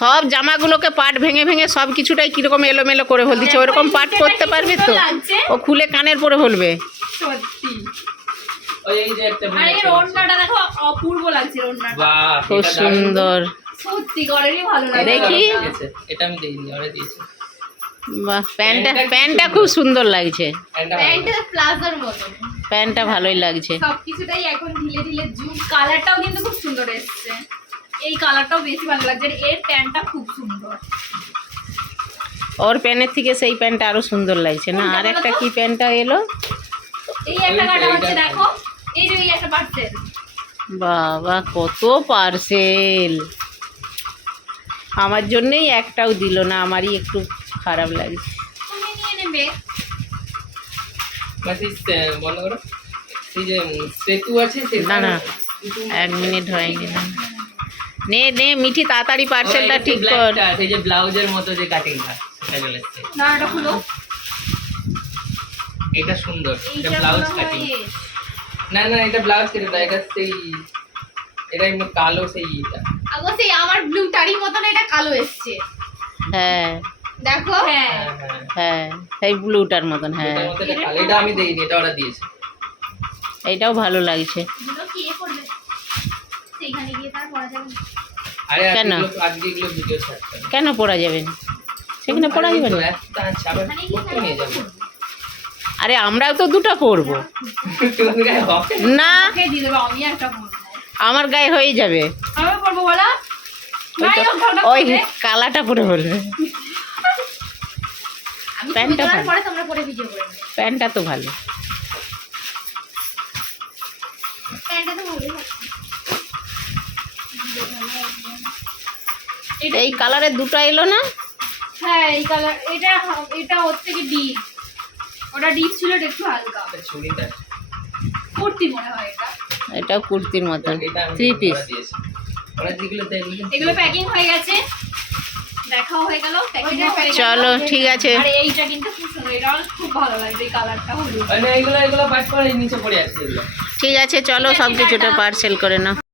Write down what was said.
সব জামাগুলোকে পাট ভেঙে ভেঙে সব কিছুটাই কিরকম এলোমেলো করে ফেল দিচ্ছে। ওরকম পাট করতে পারবে তো? ও খুলে কানের পরে বলবে। সত্যি এই যে একটা আর এই ওড়নাটা দেখো অপূর্ব লাগছে ওড়নাটা। বাহ খুব সুন্দর, সত্যি গড়েরই ভালো লাগে। দেখি এটা আমি দেইনি, ওরে দিয়েছি। বাহ, প্যান্টটা খুব সুন্দর লাগছে। প্যান্টটা প্লাজোর মতো, প্যান্টটা ভালোই লাগছে। সবকিছুটাই এখন ঢিলে ঢিলে জুম। কালারটাও কিন্তু খুব সুন্দর এসেছে, এই কালারটাও বেশি ভালো লাগছে। এর প্যান্টটা খুব সুন্দর, ওর প্যান্টের থেকে সেই প্যান্টটা আরো সুন্দর লাগছে না? আর একটা কি প্যান্টটা এলো, এই একটা কাটা হচ্ছে দেখো, এই যে এই একটা পার্সেল। বাবা কত পার্সেল! আমার জন্যই একটাও দিল না, আমারই একটু খারাপ লাগছে। তুমি নিয়ে নেবে। বন্ধ করো। এই যে সেতু আছে, না না, 1 মিনিট হয়নি। নে নে মিঠি, তাড়াতাড়ি পার্সেলটা ঠিক কর। এই যে ব্লাউজের মতো যে কাটিংটা, সেটা চলে এসেছে। না এটা খুলো, এটা সুন্দর, এটা ব্লাউজ কাটিং। না না, এটা ব্লাউজ কেটে দাও, এটা সেই এটা এমনি কালো সেই এটা। আগো সেই আমার ব্লু টারি মতন এটা কালো এসেছে। হ্যাঁ দেখো, হ্যাঁ হ্যাঁ সেই ব্লুটার মতন। হ্যাঁ এটা আমি দেইনি, এটা ওরা দিয়েছে। এইটাও ভালো লাগছে। এগুলো কি করবে, সেইখানে গিয়ে তার পড়া যাবে না। আরে কেন? আজকে এগুলো ভিডিও ছাড়তে হবে। কেন পড়া যাবে না? সেখানে পড়া যাবে না? আচ্ছা, আবার করতে নিয়ে যাবে। আরে আমরাও তো দুটো পরবো তুমি গায়ে হবে না? কে দিয়ে দেবে, আমি একটা পরবো। আমার গায়ে হয়ে যাবে। আমি পরবো বলা, ওই কালাটা পরে বলবে। আমি প্যান্টটা পরে ভালো। পরে তোমরা পরে ভিডিও করে নেবে। প্যান্টটা তো ভালো। প্যান্টটা তো ভালো। এই কালারের দুটো এলো না? হ্যাঁ এই কালার, এটা ওর থেকে ডিপ, ওটা ডিপ ছিল, এটা একটু হালকা। চুড়িদার কুর্তি মনে হয় এটা। এটাও কুর্তির মতন, এটা আমি 3 পিস। ওরা দিয়েছে। ওরা যেগুলো দেয় এগুলো প্যাকিং হয়ে গেছে, দেখাও হয়ে গেল, প্যাকিং হয়ে গেল। চলো ঠিক আছে। আর এইটা কিন্তু খুব সুন্দর, এটা আমার খুব ভালো লাগছে, এই কালারটা হলুদ। মানে এগুলো পাট করে নিচে পড়ে আছে এগুলো। ঠিক আছে চলো, সব কিছুটা পার্সেল করে নাও।